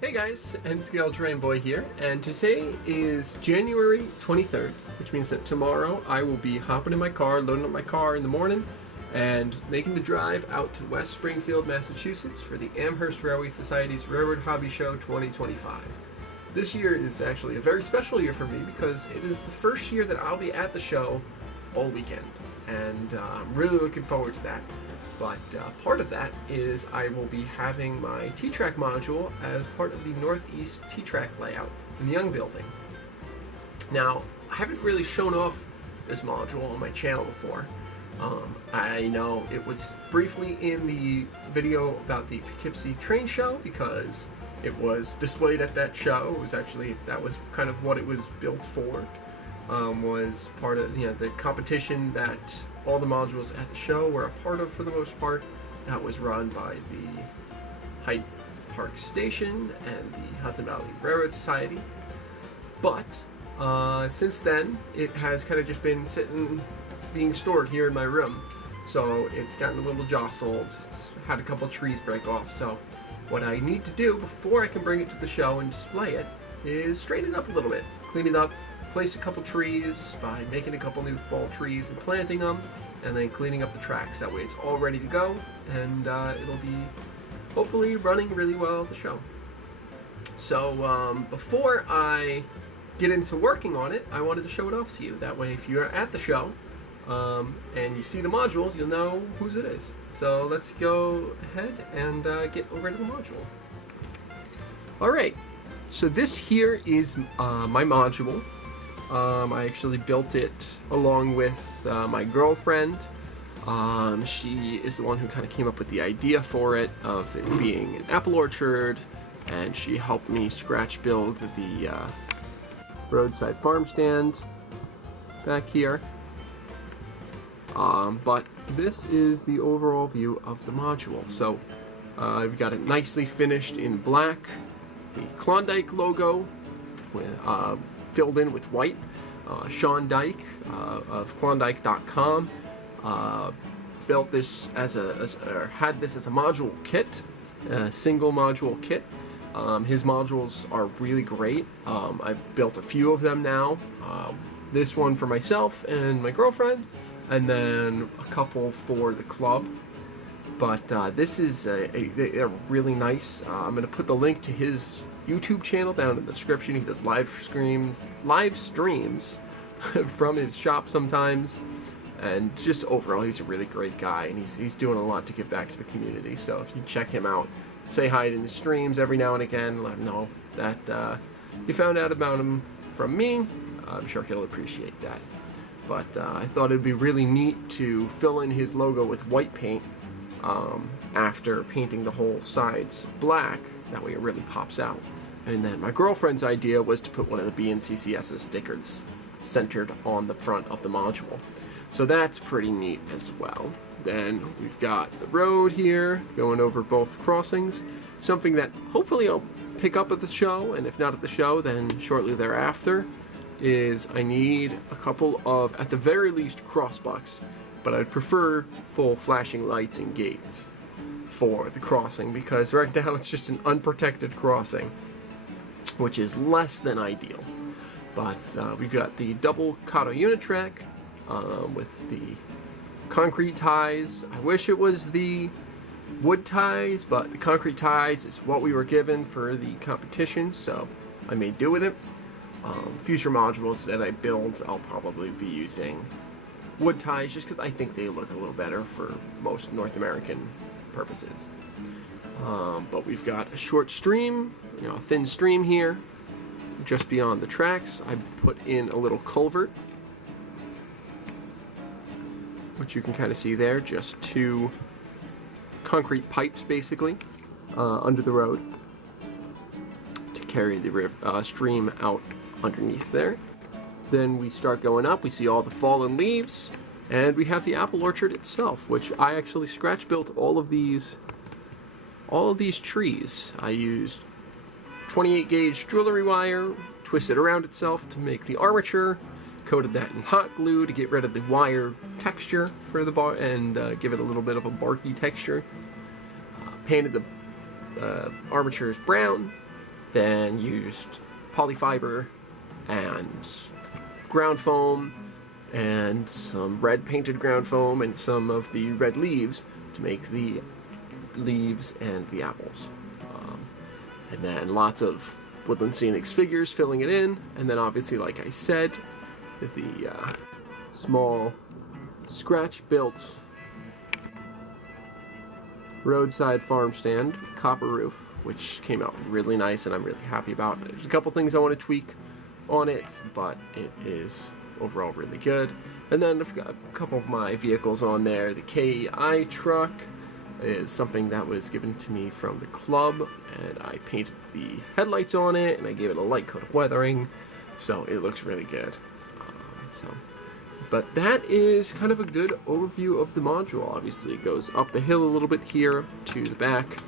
Hey guys, N-Scale Terrain Boy here, and today is January 23rd, which means that tomorrow I will be hopping in my car, loading up my car in the morning, and making the drive out to West Springfield, Massachusetts for the Amherst Railway Society's Railroad Hobby Show 2025. This year is actually a very special year for me because it is the first year that I'll be at the show all weekend, and I'm really looking forward to that. But part of that is I will be having my T-Trak module as part of the Northeast T-Trak layout in the Young Building. Now, I haven't really shown off this module on my channel before. I know it was briefly in the video about the Poughkeepsie train show because it was displayed at that show. It was actually, that was kind of what it was built for. Was part of the competition that all the modules at the show were a part of for the most part. That was run by the Hyde Park Station and the Hudson Valley Railroad Society. But since then, it has kind of just been being stored here in my room. So it's gotten a little jostled. It's had a couple trees break off. So what I need to do before I can bring it to the show and display it is straighten it up a little bit, clean it up, place a couple trees by making a couple new fall trees and planting them, and then cleaning up the tracks. That way it's all ready to go, and it'll be hopefully running really well at the show. So before I get into working on it, I wanted to show it off to you. That way if you're at the show and you see the module, you'll know whose it is. So let's go ahead and get over to the module. Alright, so this here is my module. I actually built it along with my girlfriend. She is the one who kind of came up with the idea for it, of it being an apple orchard, and she helped me scratch build the roadside farm stand back here. But this is the overall view of the module. So we've got it nicely finished in black, the Klondike logo filled in with white. Sean Dyke of Klondike.com built this had this as a module kit, a single module kit. His modules are really great. I've built a few of them now. This one for myself and my girlfriend, and then a couple for the club. But this is a really nice. I'm going to put the link to his YouTube channel down in the description. He does live streams from his shop sometimes, and just overall he's a really great guy, and he's doing a lot to give back to the community. So if you check him out, say hi in the streams every now and again, let him know that you found out about him from me. I'm sure he'll appreciate that. But I thought it'd be really neat to fill in his logo with white paint after painting the whole sides black. That way it really pops out. And then my girlfriend's idea was to put one of the BNCCS's stickers centered on the front of the module. So that's pretty neat as well. Then we've got the road here going over both crossings. Something that hopefully I'll pick up at the show, and if not at the show, then shortly thereafter, is I need a couple of, at the very least, crossbucks, but I'd prefer full flashing lights and gates for the crossing, because right now it's just an unprotected crossing, which is less than ideal. But we've got the double Kato unit track with the concrete ties. I wish it was the wood ties, but the concrete ties is what we were given for the competition, so I made do with it. Future modules that I build, I'll probably be using wood ties just because I think they look a little better for most North American purposes. But we've got a short stream, a thin stream here. Just beyond the tracks, I put in a little culvert, which you can kind of see there, just two concrete pipes basically under the road to carry the stream out underneath there. Then we start going up, we see all the fallen leaves, and we have the apple orchard itself, which I actually scratch built all of these trees. I used 28 gauge jewelry wire, twisted around itself to make the armature, coated that in hot glue to get rid of the wire texture for the bar and give it a little bit of a barky texture. Painted the armatures brown, then used polyfiber and ground foam and some red painted ground foam and some of the red leaves to make the leaves and the apples. And then lots of Woodland Scenics figures filling it in, and then obviously, like I said, the small scratch-built roadside farm stand, copper roof, which came out really nice and I'm really happy about. There's a couple things I want to tweak on it, but it is overall really good. And then I've got a couple of my vehicles on there. The KI truck is something that was given to me from the club, and I painted the headlights on it and I gave it a light coat of weathering, so it looks really good. But that is kind of a good overview of the module. Obviously it goes up the hill a little bit here to the back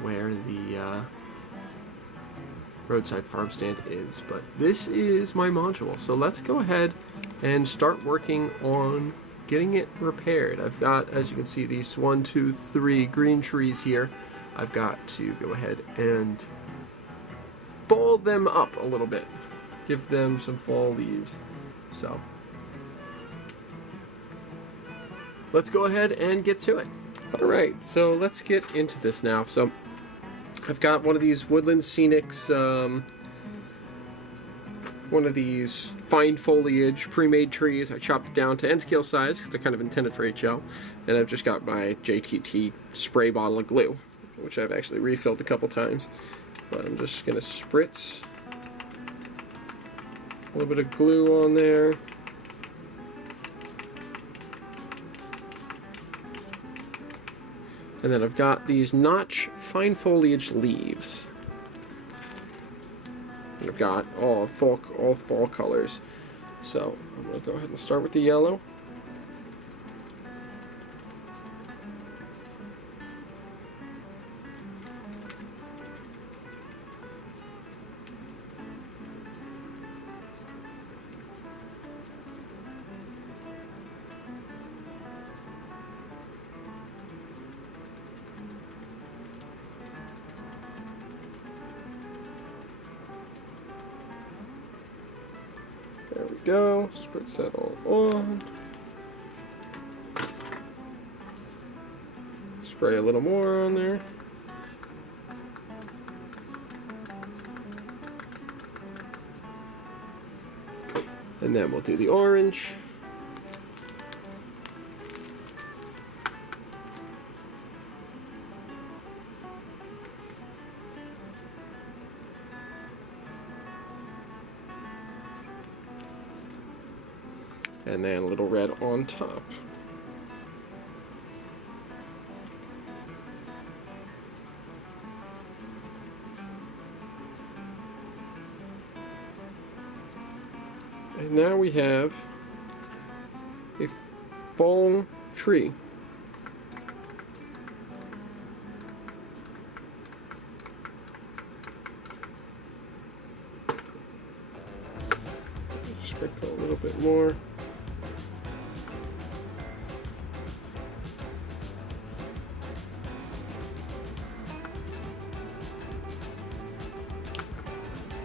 where the roadside farm stand is, but this is my module. So let's go ahead and start working on getting it repaired. I've got, as you can see, these 3 green trees here. I've got to go ahead and fold them up a little bit, give them some fall leaves. So let's go ahead and get to it. Alright, so let's get into this now. So I've got one of these Woodland Scenics, one of these fine foliage pre-made trees. I chopped it down to N-scale size because they're kind of intended for HL. And I've just got my JTT spray bottle of glue, which I've actually refilled a couple times. But I'm just going to spritz a little bit of glue on there. And then I've got these notch fine foliage leaves. And I've got all fall colors. So I'm going to go ahead and start with the yellow. There we go, spritz that all on. Spray a little more on there. And then we'll do the orange. And then a little red on top. And now we have a fall tree. Sprinkle a little bit more.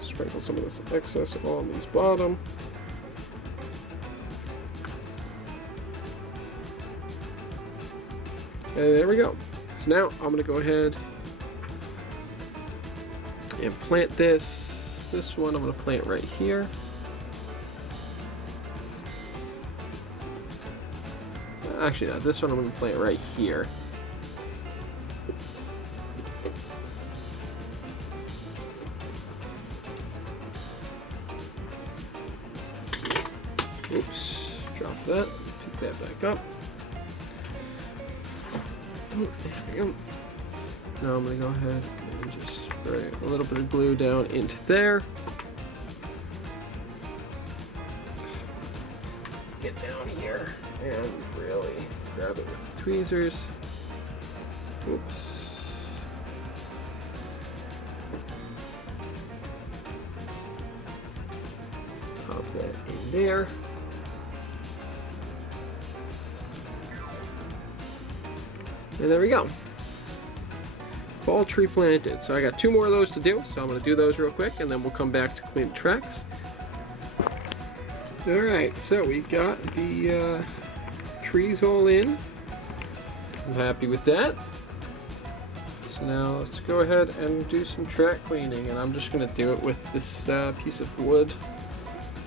Sprinkle some of this excess on these bottom. And there we go. So now I'm going to go ahead and plant this. This one I'm going to plant right here. Actually, no, this one I'm going to plant right here. Oops, drop that, pick that back up. There we go. Now I'm going to go ahead and just spray a little bit of glue down into there. Get down here and really grab it with the tweezers. Oops. Pop that in there. And there we go. fall tree planted. So I got 2 more of those to do, so I'm going to do those real quick, and then we'll come back to clean the tracks. Alright, so we got the trees all in. I'm happy with that. So now let's go ahead and do some track cleaning, and I'm just going to do it with this piece of wood.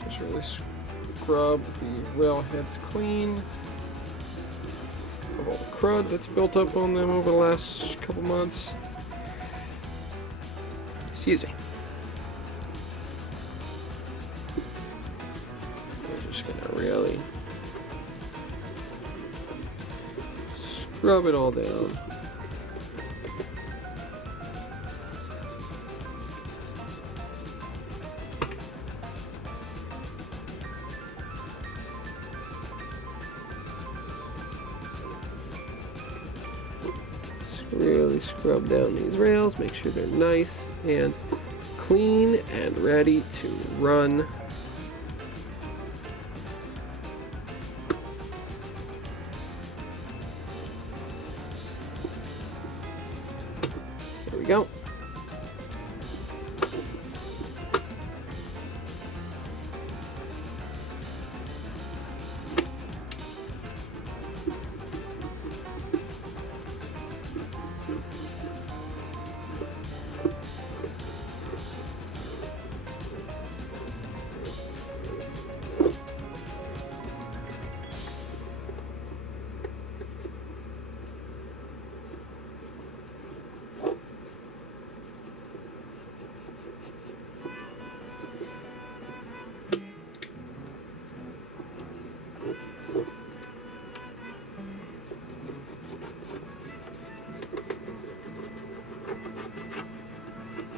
Just really scrub the rail heads clean of all the crud that's built up on them over the last couple months. Excuse me. We're just going to really scrub it all down. Really scrub down these rails, make sure they're nice and clean and ready to run. There we go.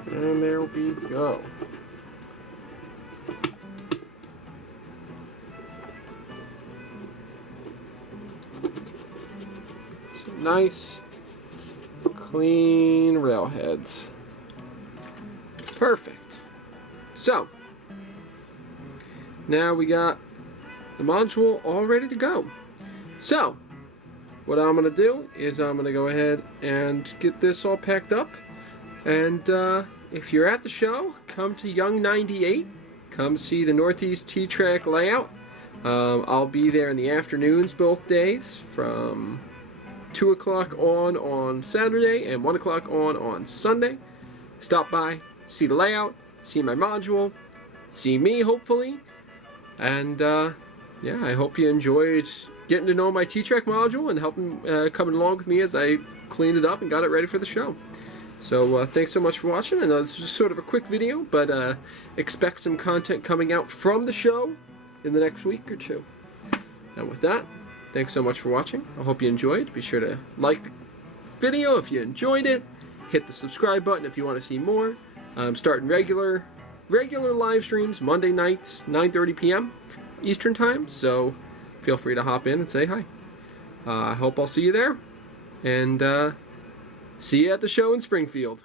And there we go. Some nice, clean railheads. Perfect. So, now we got the module all ready to go. So, what I'm going to do is I'm going to go ahead and get this all packed up. And if you're at the show, come to Young 98. Come see the Northeast T-Trak layout. I'll be there in the afternoons both days from 2 o'clock on Saturday and 1 o'clock on Sunday. Stop by, see the layout, see my module, see me hopefully. And yeah, I hope you enjoyed getting to know my T-Trak module and helping coming along with me as I cleaned it up and got it ready for the show. So thanks so much for watching. I know this was sort of a quick video, but expect some content coming out from the show in the next week or 2. And with that, thanks so much for watching. I hope you enjoyed. Be sure to like the video if you enjoyed it. Hit the subscribe button if you want to see more. I'm starting regular live streams Monday nights, 9:30 p.m. Eastern Time, so feel free to hop in and say hi. I hope I'll see you there, and see you at the show in Springfield.